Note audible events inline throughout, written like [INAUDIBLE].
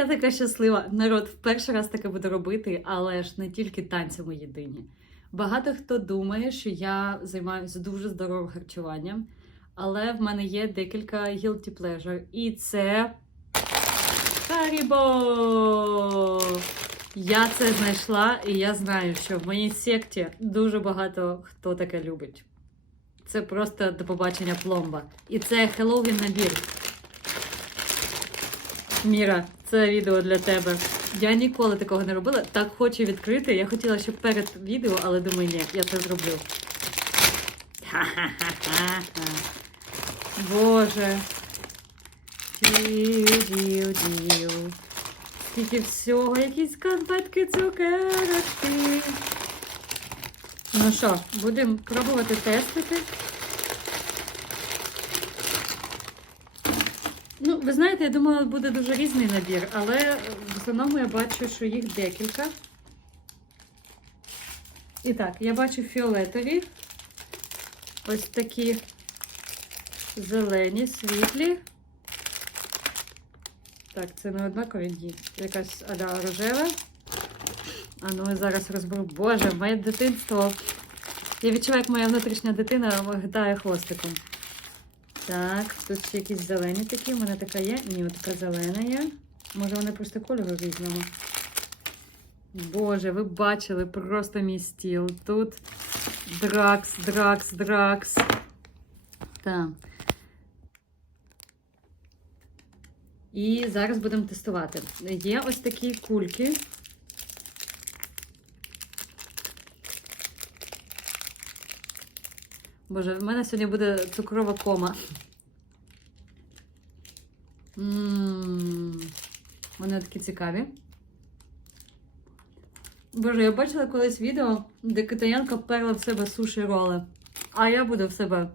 Я така щаслива. Народ, в перший раз таке буду робити, але ж не тільки танцями єдині. Багато хто думає, що я займаюся дуже здоровим харчуванням, але в мене є декілька guilty pleasure. І це Харібо! Я це знайшла, і я знаю, що в моїй секті дуже багато хто таке любить. Це просто до побачення пломба. І це Хеллоуін набір. Міра, це відео для тебе. Я ніколи такого не робила. Так хочу відкрити. Я хотіла, щоб перед відео, але думаю, ні, я це зроблю. Ха-ха-ха-ха. Боже. Скільки всього, якісь конфетки, цукерочки. Ну що, будемо пробувати тестити. Ну, ви знаєте, я думала, буде дуже різний набір, але в основному я бачу, що їх декілька. І так, я бачу фіолетові. Ось такі зелені, світлі. Так, це не однакові ні. Якась аля рожева. А ну я зараз розберу. Боже, моє дитинство. Я відчуваю, як моя внутрішня дитина гитає хвостиком. Так, тут ще якісь зелені такі. У мене така є. Ні, от така зелена є. Може, вони просто кольору різному. Боже, ви бачили просто мій стіл. Тут дракс, дракс, дракс. Так. І зараз будемо тестувати. Є ось такі кульки. Боже, в мене сьогодні буде цукрова кома. Ммм. Вони такі цікаві. Боже, я бачила колись відео, де китаянка перла в себе суші роли. А я буду в себе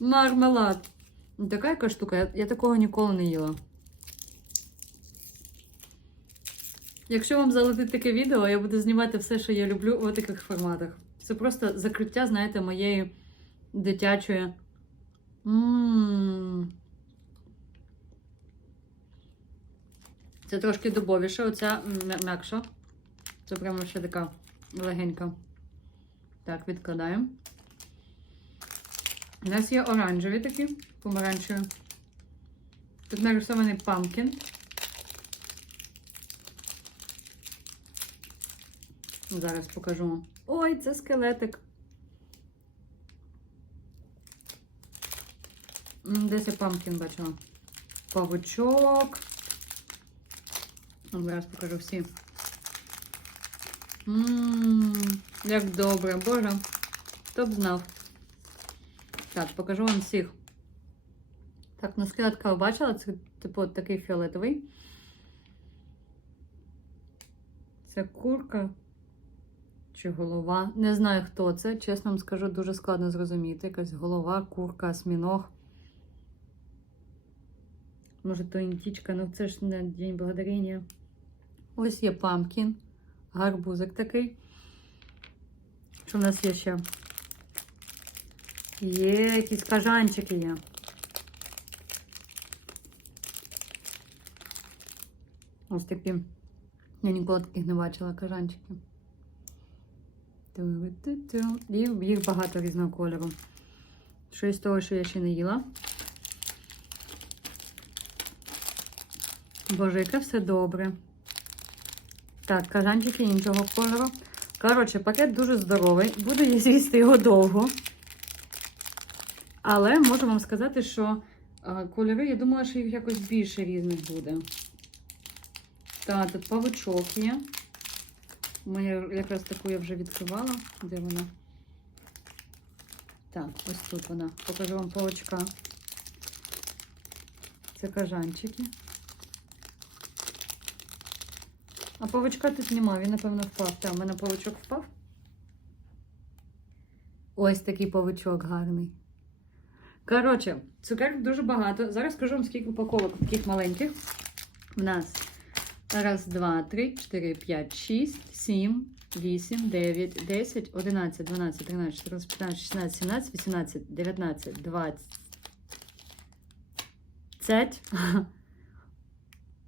мармелад. Ну, Така яка штука, я, я такого ніколи не їла. Якщо вам залетить таке відео, я буду знімати все, що я люблю у таких форматах. Це просто закриття, знаєте, моєї дитячої. Ммм. Це трошки дубовіше, оця м'я- м'якша. Це прямо ще така легенька. Так, відкладаємо. У нас є оранжеві такі, помаранчеві. Тут нарисований памкін. Зараз покажу. Ой, це скелетик. Десь я памкін бачила. Павучок. Зараз покажу всі. Ммм, як добре, боже. Хто б знав. Так, покажу вам всіх. Так, ну скелетка ви бачила, це типу такий фіолетовий. Це курка чи голова. Не знаю, хто це. Чесно вам скажу, дуже складно зрозуміти. Якась голова, курка, осьміног. Може, то індичка, ну це ж не День Благодарення. Ось є памкін, гарбузик такий. Що в нас є ще? Є якісь кажанчики є. Ось такі. Я ніколи таких не бачила кажанчики. І їх багато різного кольору. Щось з того, що я ще не їла. Боже, яке все добре. Так, кажанчики іншого кольору. Коротше, пакет дуже здоровий. Буду я з'їсти його довго. Але можу вам сказати, що а, кольори, я думала, що їх якось більше різних буде. Так, тут павучок є. Моя якраз таку я вже відкривала. Де вона? Так, ось тут вона. Покажу вам павучка. Це кажанчики. А павучка тут нема, він, напевно, впав. Так, у мене павучок впав. Ось такий павучок гарний. Коротше, цукерок дуже багато. Зараз скажу вам, скільки упаковок таких маленьких. У нас раз, два, три, чотири, п'ять, шість, сім, вісім, дев'ять, десять, одинадцять, дванадцять, тринадцять, чотирнадцять, п'ятнадцять, шістнадцять, сімнадцять, вісімнадцять, дев'ятнадцять, двадцять.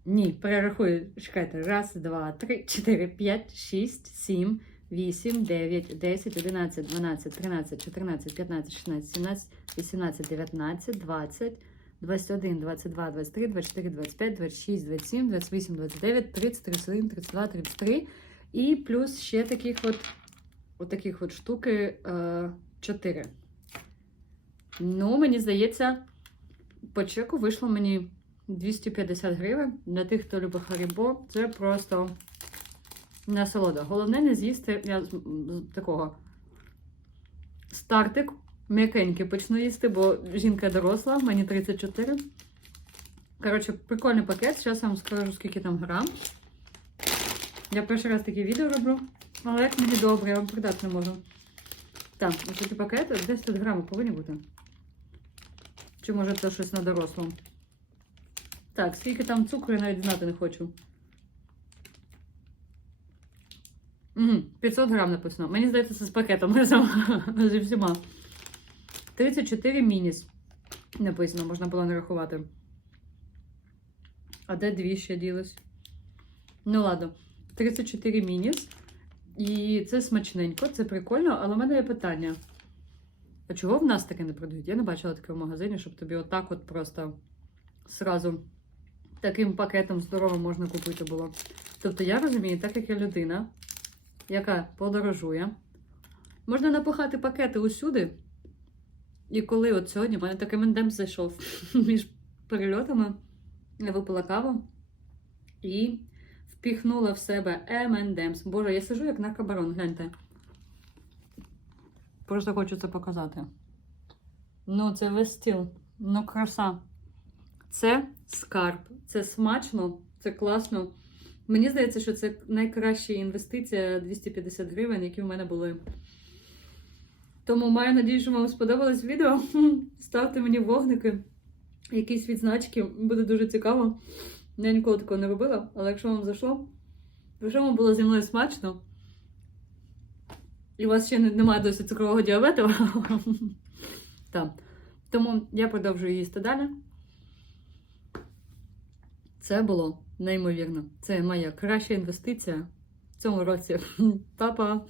Ні, перерахую. Чекайте. Раз, два, три, чотири, п'ять, шість, сім, вісім, дев'ять, десять, одинадцять, дванадцять, тринадцять, чотирнадцять, п'ятнадцять, шістнадцять, сімнадцять, вісімнадцять, дев'ятнадцять, двадцять, двадцять один, двадцять два, двадцять три, двадцять чотири, двадцять п'ять, двадцять шість, двадцять двадцять вісім, двадцять дев'ять, тридцять, тридцять один, тридцять два, тридцять три. І плюс ще таких от, от таких от штуки е, чотири. Ну, мені здається, по чеку вийшло мені 250 гривень. Для тих, хто любить харібо, це просто насолода. Головне не з'їсти я такого стартик м'якенький почну їсти, бо жінка доросла, мені 34. Коротше, прикольний пакет. Зараз я вам скажу, скільки там грам. Я перший раз таке відео роблю. Але як мені добре, я вам передати не можу. Так, ось такі пакети, 10 грамів повинні бути. Чи може це щось на дорослому? Так, скільки там цукру, я навіть знати не хочу. Угу, 500 грам написано. Мені здається, це з пакетом [LAUGHS] зі всіма. 34 мініс. Написано, можна було не рахувати. А де дві ще ділись? Ну ладно, 34 мініс. І це смачненько, це прикольно, але в мене є питання. А чого в нас таке не продають? Я не бачила таке в магазині, щоб тобі отак от просто сразу таким пакетом здоровим можна купити було. Тобто я розумію, так як я людина, яка подорожує, можна напихати пакети усюди. І коли от сьогодні в мене такий мендем зайшов [LAUGHS] між перельотами, я випила каву і впіхнула в себе M&M's. Боже, я сижу як наркобарон, гляньте. Просто хочу це показати. Ну, це весь стіл. Ну, краса. Це скарб. Це смачно, це класно. Мені здається, що це найкраща інвестиція 250 гривень, які в мене були. Тому маю надію, що вам сподобалось відео. [LAUGHS] Ставте мені вогники, якісь відзначки, буде дуже цікаво. Я ніколи такого не робила, але якщо вам зайшло, якщо вам було зі мною смачно, і у вас ще немає досі цукрового діабету, [LAUGHS] тому я продовжую їсти далі. Це було неймовірно. Це моя краща інвестиція в цьому році. [LAUGHS] Па-па!